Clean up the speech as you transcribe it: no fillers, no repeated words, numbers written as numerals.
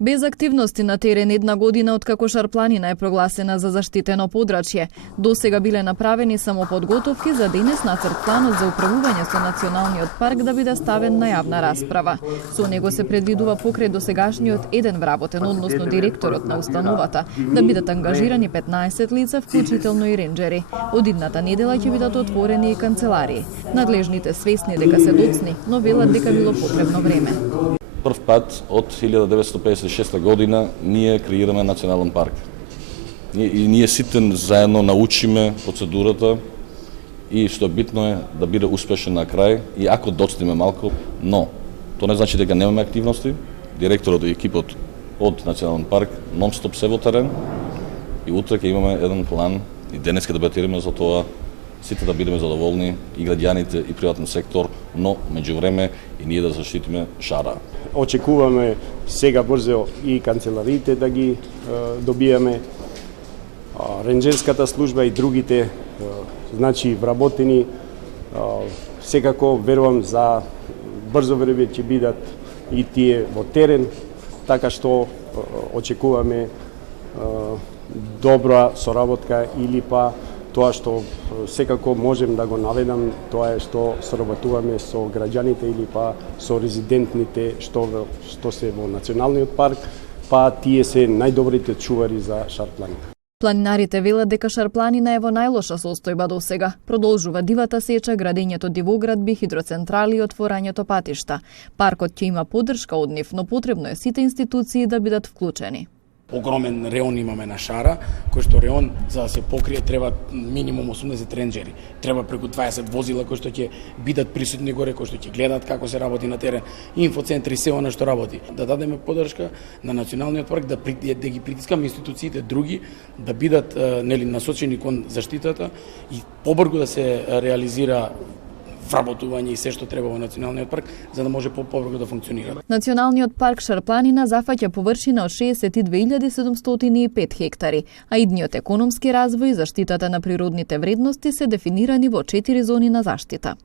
Без активности на терен една година откако Шарпланина е прогласена за заштитено подрачје, досега биле направени само подготовки за денес нацрт планот за управување со националниот парк да биде ставен на јавна расправа. Со него се предвидува покрај досегашниот еден вработен, односно директорот на установата, да бидат ангажирани 15 лица, вклучително и ренџери. Од идната недела ќе бидат отворени и канцеларии. Надлежните свесни дека се доцни, но велат дека било потребно време. Прв пат од 1956 година ние креираме национален парк. Ние сите заедно научиме процедурата и што битно е да биде успешен на крај и ако доцниме малку, но тоа не значи дека немаме активности. Директорот и екипот од национален парк нон-стоп се во терен и утре ќе имаме еден план и денес ќе дебатираме за тоа сите да бидеме задоволни и граѓаните и приватен сектор, но меѓувреме и ние да заштитиме шара. Очекуваме сега брзо и канцелариите да ги добиеме, ренџерската служба и другите, значи вработени. Секако верувам за брзо време ќе бидат и тие во терен, така што очекуваме добра соработка или па тоа што секако можем да го наведам, тоа е што соработуваме со граѓаните или па со резидентните што се во националниот парк, па тие се најдобрите чувари за Шарпланина. Планинарите велат дека Шарпланина е во најлоша состојба досега. Продолжува дивата сеча, градењето дивоградби, хидроцентрали и отворањето патишта. Паркот ќе има поддршка од нив, но потребно е сите институции да бидат вклучени. Огромен реон имаме на шара, кој што реон за да се покрие треба минимум 80 ренџери. Треба преку 20 возила кои што ќе бидат присутни горе, кои што ќе гледат како се работи на терен, инфоцентри, се она што работи. Да дадеме поддршка на националниот парк, да ги притискаме институциите други да бидат насочени кон заштитата и побрзо да се реализира вработување и се што треба во националниот парк за да може побрзо да функционира. Националниот парк Шарпланина зафаќа површина од 62.705 хектари, а идниот економски развој и заштитата на природните вредности се дефинирани во 4 зони на заштита.